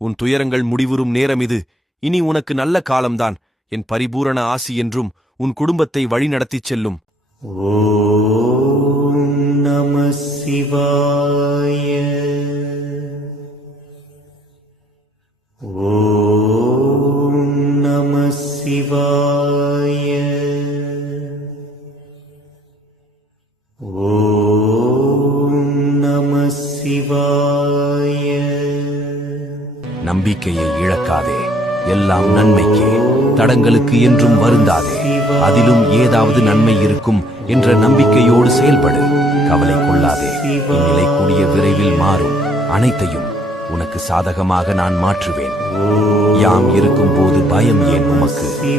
உன் துயரங்கள் முடிவுறும் நேரம் இது இனி உனக்கு நல்ல காலம்தான். என் பரிபூரண ஆசி என்றும் உன் குடும்பத்தை வழிநடத்திச் செல்லும். நம சிவாய. ஓம் நம சிவாய. ஓம் நம சிவாய. நம்பிக்கையை இழக்காதே. எல்லாம் நன்மைக்கே. தடங்களுக்கு என்றும் வருந்தாதே. அதிலும் ஏதாவது நன்மை இருக்கும் என்ற நம்பிக்கையோடு செயல்படு. கவலை கொள்ளாதே. இந்நிலை கூடிய விரைவில் மாறும். அனைத்தையும் உனக்கு சாதகமாக நான் மாற்றுவேன். யாம் இருக்கும் போது பயம் ஏன் உமக்கு?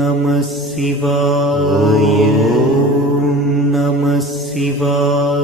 நம சிவாய. நம சிவாய.